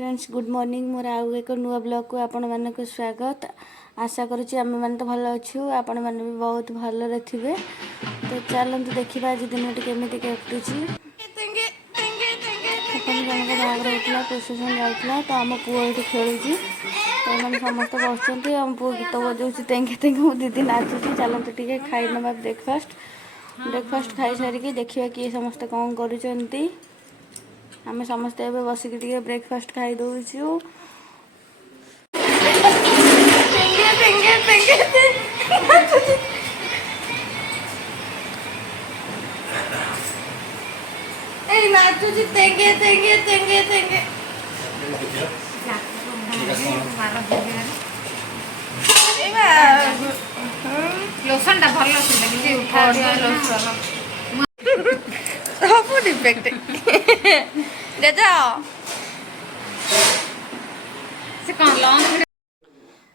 Friends good morning मोर आउ एक नुआ ब्लॉग को आपण मानक स्वागत। आशा करुच्ची आम मैंने तो भल अच्छु आपण मैंने भी बहुत भल थे। तो चलते देखा आज दिन केमी कटुची। बाहर होता प्रोसेसन जाऊला तो आम पुओ ये खेलुची। तो मैंने समस्त बस आम पु गीत बजाऊँ तेंगे तेंगे मो दीदी नाचुची। चलते टे खाई ना ब्रेकफास्ट खाई सारिकी देखा किए समस्ते कौन कर आम समस्ते ए बसिक ब्रेकफास्ट खाई दौचु। नाचुची तेंगे तेंगे तेंगे तेंगे लोशन भल सब डिफेक्ट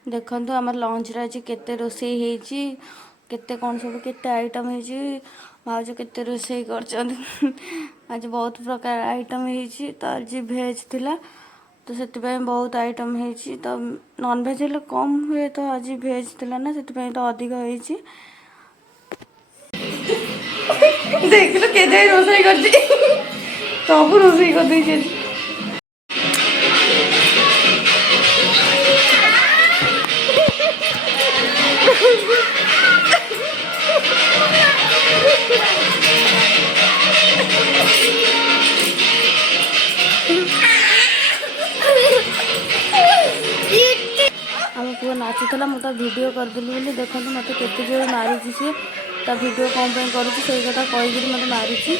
देखो आम लंच आज केते रोसई होती केते कौन सब केते आइटम होती भाज केते रोसई कर आज बहुत प्रकार आइटम होती। तो आज भेज थिला तो से बहुत आइटम होती। तो नॉन भेज हेल्ले कम हुए तो आज भेज थिला ना से तो अधिक होती। देख लो के जाए रोसई कर सब रोसई कर दे आम पुआ नाचुला मुझे वीडियो करदेली देखो मत के जोर मारुची सी वीडियो कौन करुँच से कथा कहीकि मत मारुची।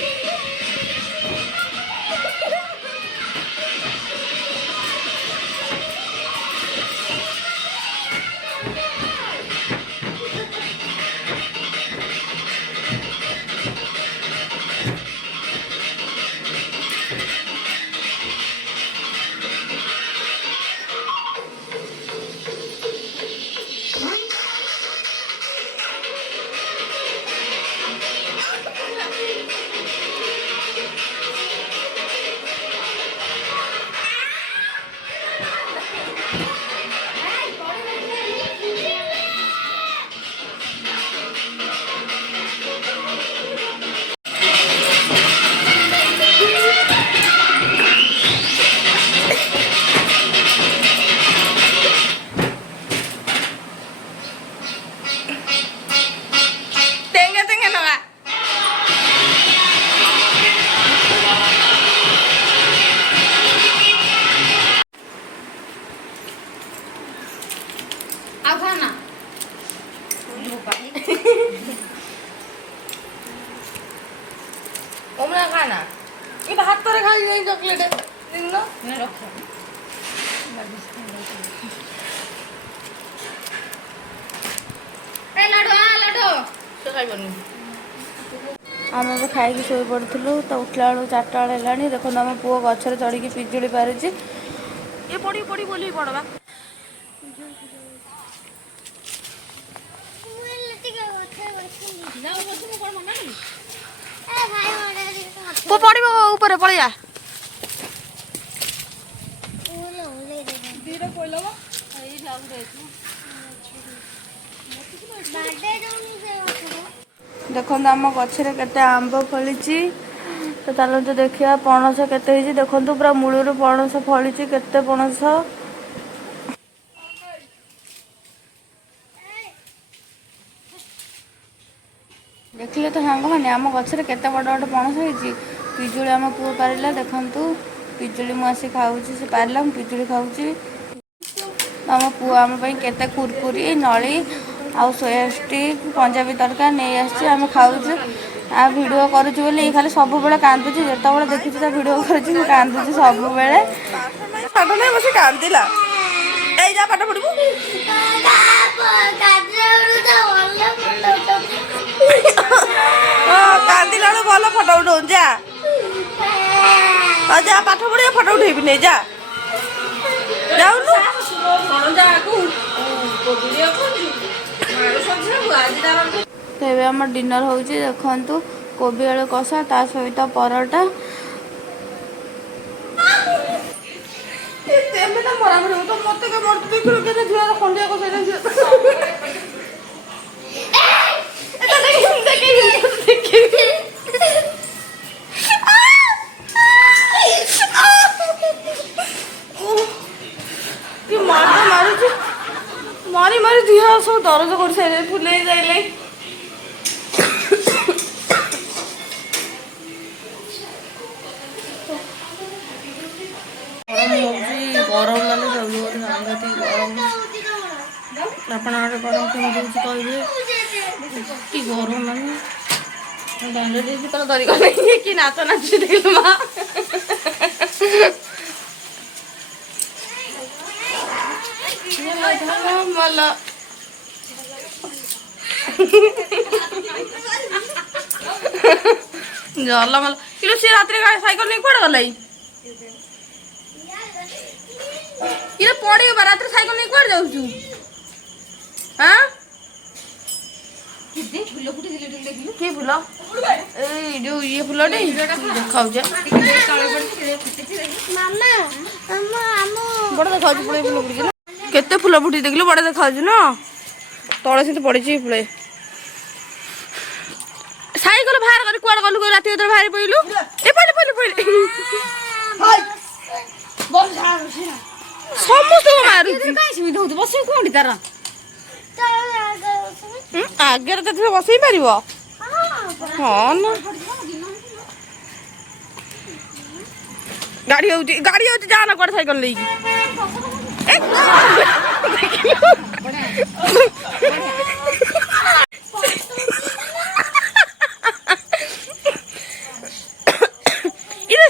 खाना ये हाथ रे खाई चॉकलेट दिन आम ए खाई शो पड़ू तो उठला बेलू 4टा बेल है। देखो आम पुओ गचर चढ़ी पिजुड़ी पारुची ये पड़ी पड़ी बोली पड़वा वो पड़ो ऊपर पड़ जा देखो आम गचर केते आंब फली तो चलते देखिए पणस केते देखो पूरा मूलर पणस फली केते पणस देखिले तो सांग मैंने आम गचर केते बड़ बड़ पणस होती पिजुड़ी आम पुओ पारा देखु पिजुड़ी मुझे खाऊँ से पारा पिजुड़ी खाऊँ आम पुओ आम केते कुरकुरी नली आउ सोया स्टिक पंजाबी तड़का नहीं आम खाऊँ आ भिडियो करुँच बोली खाली सब बेले कांदुची जो देखी तो भिडियो करुँच कांदुची सब बेले पाठ नहीं बस कांदिला जा पाठ पढ़ू कांदिला भल फटो उठाऊ जा जा पाठ पढ़िया फटो उठेबी नहीं जा जाऊनु तो ये आम डिनर हो देखु कोबी आलू कषा ता सहित परोटा କହିଲେ ନା ମରା ମରି ତ ମତେ କେ ମର ଦେଖିଲୁ କେତେ ଝିଅର ଖଣ୍ଡିଆ କସେଇଲେ ଝିଅ ଏଟା ଦେଖି କି ମାରୁଛି ମାରି ମାରି ଦିହ ସବୁ ଦରଜ କରିସାରିଲେ ଫୁଲେଇ ଯାଇଲେ ଗରମ ମାନେ ସବୁ ସାଂଘାତିକ ଗରମ ଆପଣ ଆଡ଼େ ଗରମ କେମିତି ହେଉଛି କହିବେ କି ଗରମ ମାନେ ଦଣ୍ଡ ଦେଇଛି ତଳେ ଧରିଗଲେ କି ନାଚ ନାଚି ଦେଖିଲୁ ମା ଭଲ ଜଲ ମଲ କିନ୍ତୁ ସେ ରାତିରେ ସାଇକେଲ ନେଇ କୁଆଡ଼େ ଗଲା ଇଏ ପଡ଼ିବ ରାତିରେ ସାଇକେଲ ନେଇ କୁଆଡ଼େ ଯାଉଛୁ ହଁ କି ଫୁଲ ଏଇ ଯୋଉ ଇଏ ଫୁଲଟେ ଦେଖାଉଛି ବଡ଼ ଦେଖାଉଛି ପୁଳେ ଫୁଲ ଫୁଟିଛି ନା କେତେ ଫୁଲ ଫୁଟି ଦେଖିଲୁ ବଡ଼ ଦେଖାଉଛି ନା ତଳେ ସେମିତି ପଡ଼ିଛି ଫୁଳେ ସାଇକେଲ ବାହାର କରି କୁଆଡ଼େ ଗଲୁ ରାତି ଭିତରେ ବାହାରି ପଇଲୁ ଏ ପଇଲେ ସମସ୍ତଙ୍କୁ ମାରୁଛି ବସିବି କୋଉଠି ତାର ଆଗରେ ତ ବସେଇ ପାରିବ ହଁ ନା ଗାଡ଼ି ହଉଛି ଯା ନା କୁଆଡ଼େ ସାଇକେଲ ନେଇକି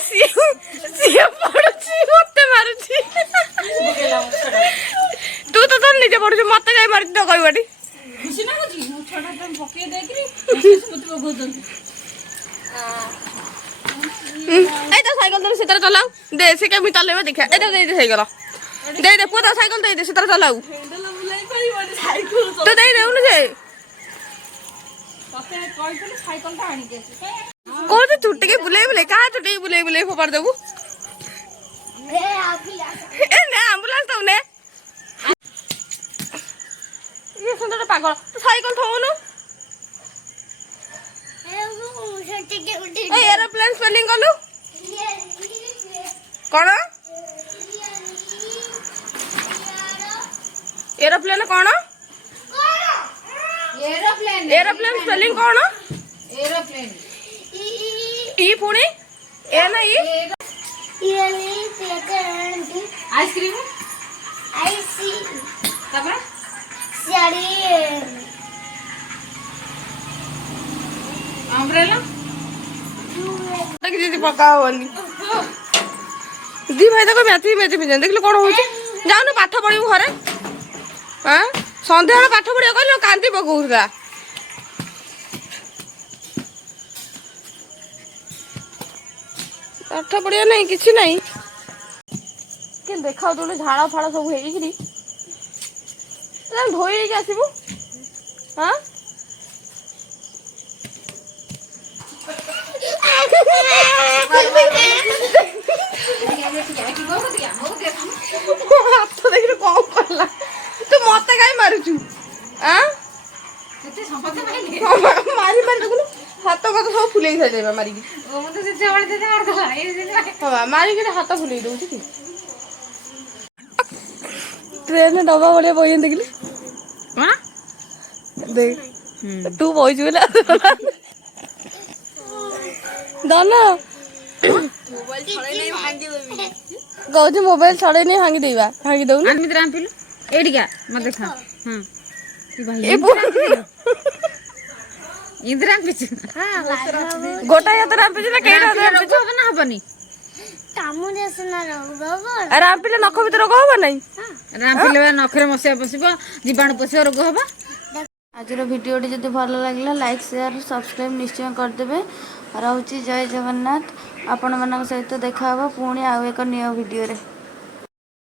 ସିଏ ପଡୁଛି ମତେ ମାରୁଛି ତୁ ତ ତୋର ନିଜେ ପଡୁଛୁ ମତେ କାଇଁ ମାରୁଛି ତ କହିବାଟି এই তো সাইকেল ধরে সেটারে চালাও দে সে কেমনি চালাবে দেখা এটা দে সাইকেল দে পুরো সাইকেল দে সেটারে চালাও তো দেই দেউনি যে কোতে ছুটকে বুলে কাହା ছুটকে বুলে ফোপাড় দেবু এ না অ্যাম্বুলেন্স দাও নে ये सुंदर पागल तू साइकिल थोनु ए एरोप्लेन स्पेलिंग कलु कोन एरोप्लेन कोन एरोप्लेन स्पेलिंग कोन एरोप्लेन ई पुणी ए ना ई आइसक्रीम आईसी तबरा साड़ी अम्ब्रेला देखि दीदी पका होनी दी भाई देखो मैथी पिजन देखिल कौन हो जाऊन पाठ पढ़ू घरे हाँ सन्ध्या पाठ पढ़िया कहल कांदी पकौला पाठ पढ़िया नहीं किसी नहीं के देखा झाड़ फाड़ सब होगी धोई आसबू हाँ हाथ देख कौन कला तू मत कहीं मारुचु मारी मारी देखु हाथ फाथ सब फुले मारिकी मारिक हाथ फुले दौर ट्रेन डबा भाया बही देखिली देख तू बहीचु बोले दाना कौच मोबाइल छड़े नहीं भांगी देवा भांगी दउन एडिका मत देखा हां इंदिरा पिछु गोटा हाथ रामपिच ना केटा हाथ रोग ना हबनी कामु देसना रोग बाबा रामपिले नख भीतर रोग हबा नहीं रामपिले नखरे मसिया पसिबो जीवाणु पसिबो रोग हबा आज भिडियोटी जब भल लगे लाइक शेयर सब्सक्राइब निश्चय करदे रोची जय जगन्नाथ आपण मान सहित देखा पुणी आउ एक न्यू वीडियो रे।